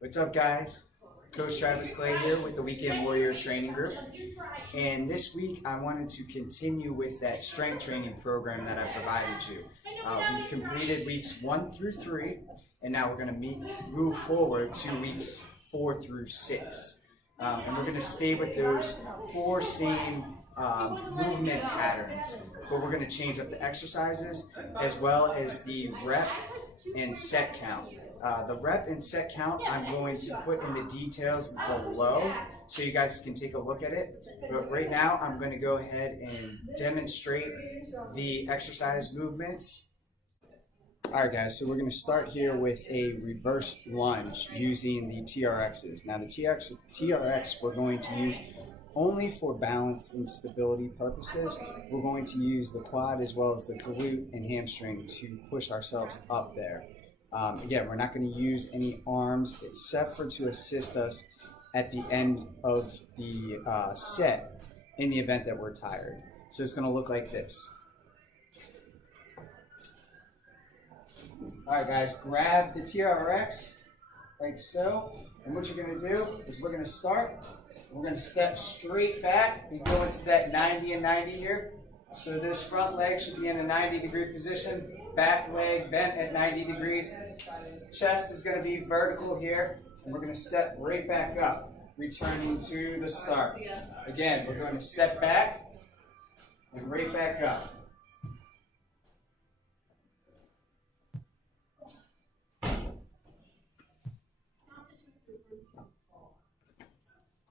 What's up, guys? Coach Travis Clay here with the Weekend Warrior Training Group. And this week I wanted to continue with that strength training program that I provided you. We've completed weeks 1 through 3, and now we're going to move forward to weeks 4 through 6. And we're going to stay with those 4 same movement patterns, but we're going to change up the exercises as well as the rep and set count. The rep and set count I'm going to put in the details below so you guys can take a look at it. But right now I'm going to go ahead and demonstrate the exercise movements. Alright guys, so we're going to start here with a reverse lunge using the TRXs. Now the TRX we're going to use only for balance and stability purposes. We're going to use the quad as well as the glute and hamstring to push ourselves up there. Again, we're not going to use any arms except for to assist us at the end of the set in the event that we're tired. So it's going to look like this. Alright guys, grab the TRX like so, and what you're going to do is we're going to start. We're going to step straight back and go into that 90 and 90 here. So this front leg should be in a 90-degree position. Back leg bent at 90 degrees. Chest is going to be vertical here. And we're going to step right back up, returning to the start. Again, we're going to step back and right back up.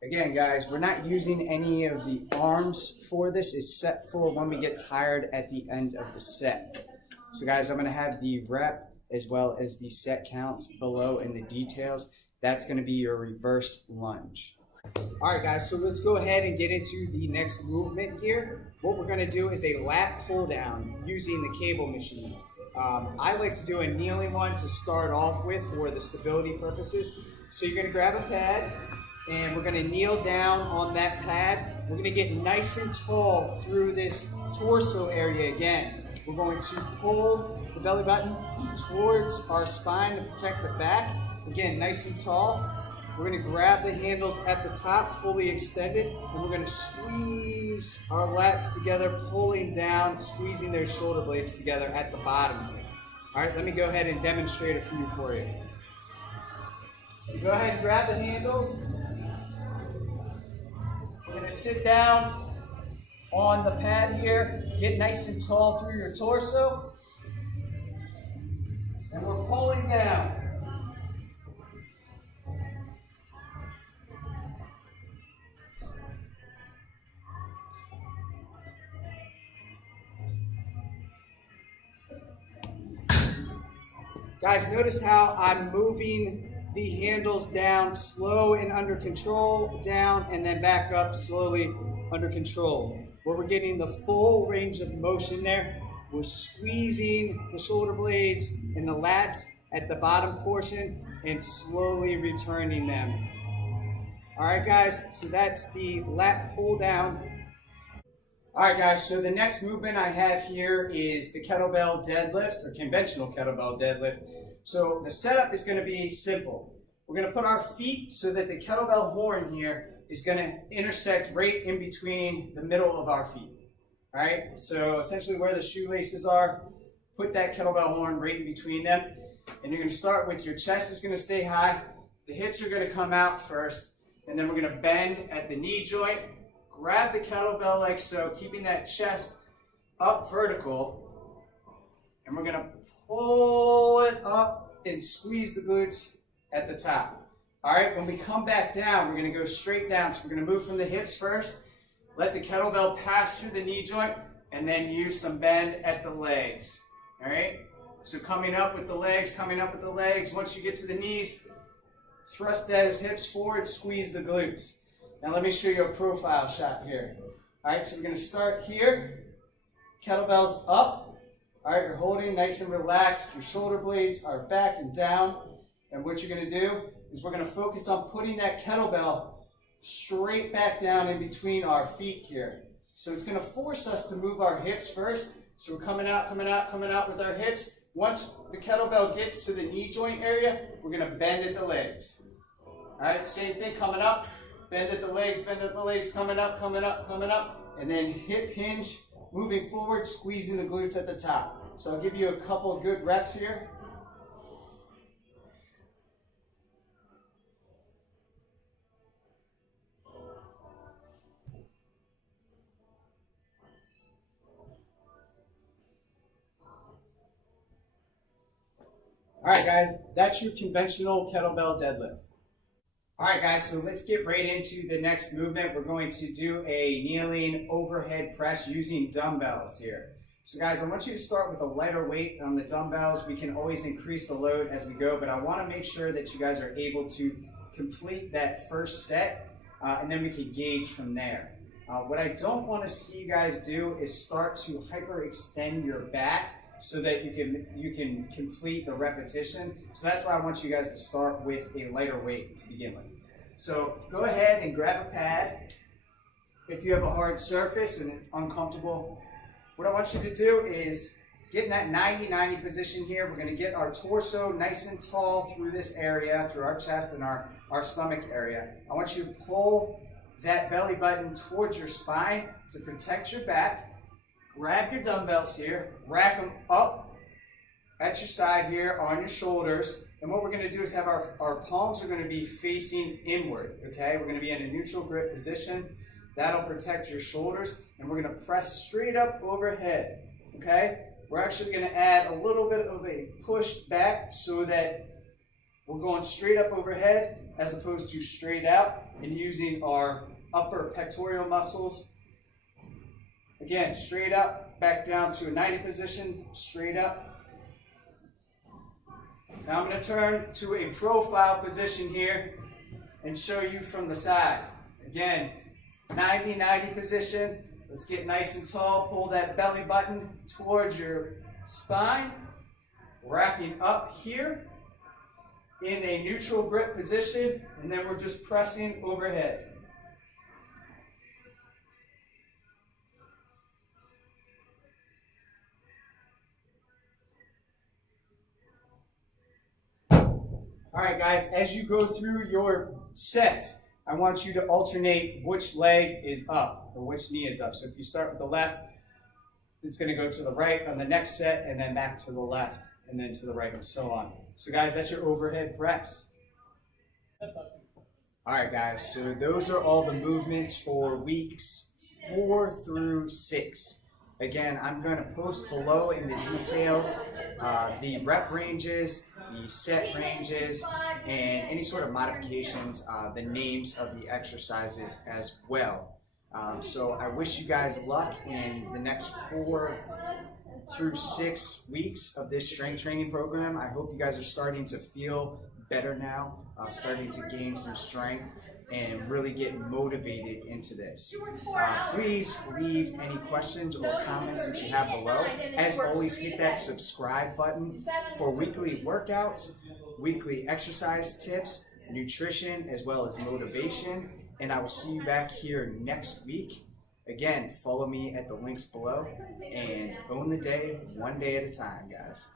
Again, guys, we're not using any of the arms for this. It's set for when we get tired at the end of the set. So guys, I'm going to have the rep as well as the set counts below in the details. That's going to be your reverse lunge. Alright guys, so let's go ahead and get into the next movement here. What we're going to do is a lat pull down using the cable machine. I like to do a kneeling one to start off with for the stability purposes. So you're going to grab a pad, and we're going to kneel down on that pad. We're going to get nice and tall through this torso area again. We're going to pull the belly button towards our spine to protect the back. Again, nice and tall. We're going to grab the handles at the top, fully extended, and we're going to squeeze our lats together, pulling down, squeezing those shoulder blades together at the bottom here. All right, let me go ahead and demonstrate a few for you. So go ahead and grab the handles. We're going to sit down on the pad here, get nice and tall through your torso, and we're pulling down. Guys, notice how I'm moving the handles down, slow and under control, down and then back up slowly under control. Where we're getting the full range of motion there. We're squeezing the shoulder blades and the lats at the bottom portion and slowly returning them. All right, guys, so that's the lat pull down. All right, guys, so the next movement I have here is the kettlebell deadlift, or conventional kettlebell deadlift. So the setup is going to be simple. We're going to put our feet so that the kettlebell horn here is going to intersect right in between the middle of our feet. All right, so essentially where the shoelaces are, put that kettlebell horn right in between them. And you're going to start with your chest is going to stay high, the hips are going to come out first, and then we're going to bend at the knee joint, grab the kettlebell like so, keeping that chest up vertical, and we're going to pull it up and squeeze the glutes at the top. All right, when we come back down, we're going to go straight down. So we're going to move from the hips first, let the kettlebell pass through the knee joint, and then use some bend at the legs. All right, so coming up with the legs, once you get to the knees, thrust those hips forward, squeeze the glutes. Now let me show you a profile shot here. All right, so we're going to start here, kettlebells up. All right, you're holding nice and relaxed. Your shoulder blades are back and down. And what you're going to do is we're going to focus on putting that kettlebell straight back down in between our feet here. So it's going to force us to move our hips first. So we're coming out with our hips. Once the kettlebell gets to the knee joint area, we're going to bend at the legs. All right, same thing, coming up, bend at the legs, coming up, and then hip hinge, moving forward, squeezing the glutes at the top. So I'll give you a couple of good reps here. All right, guys, that's your conventional kettlebell deadlift. All right, guys, so let's get right into the next movement. We're going to do a kneeling overhead press using dumbbells here. So guys, I want you to start with a lighter weight on the dumbbells. We can always increase the load as we go, but I want to make sure that you guys are able to complete that first set, and then we can gauge from there. What I don't want to see you guys do is start to hyperextend your back so that you can complete the repetition. So that's why I want you guys to start with a lighter weight to begin with. So go ahead and grab a pad. If you have a hard surface and it's uncomfortable, what I want you to do is get in that 90-90 position here. We're going to get our torso nice and tall through this area, through our chest and our stomach area. I want you to pull that belly button towards your spine to protect your back. Grab your dumbbells here, rack them up at your side here on your shoulders. And what we're going to do is have our palms are going to be facing inward, okay? We're going to be in a neutral grip position. That'll protect your shoulders. And we're going to press straight up overhead, okay? We're actually going to add a little bit of a push back so that we're going straight up overhead as opposed to straight out, and using our upper pectoral muscles. Again, straight up, back down to a 90 position, straight up. Now I'm going to turn to a profile position here and show you from the side. Again, 90-90 position. Let's get nice and tall. Pull that belly button towards your spine. Racking up here in a neutral grip position, and then we're just pressing overhead. All right, guys, as you go through your sets, I want you to alternate which leg is up or which knee is up. So if you start with the left, it's going to go to the right on the next set, and then back to the left, and then to the right, and so on. So guys, that's your overhead press. All right, guys, so those are all the movements for weeks 4 through 6. Again, I'm going to post below in the details the rep ranges, the set ranges, and any sort of modifications, the names of the exercises as well. So I wish you guys luck in the next 4 through 6 weeks of this strength training program. I hope you guys are starting to feel better now, starting to gain some strength and really get motivated into this. Please leave any questions or comments that you have below. As always, hit that subscribe button for weekly workouts, weekly exercise tips, nutrition, as well as motivation. And I will see you back here next week. Again, follow me at the links below and own the day one day at a time, guys.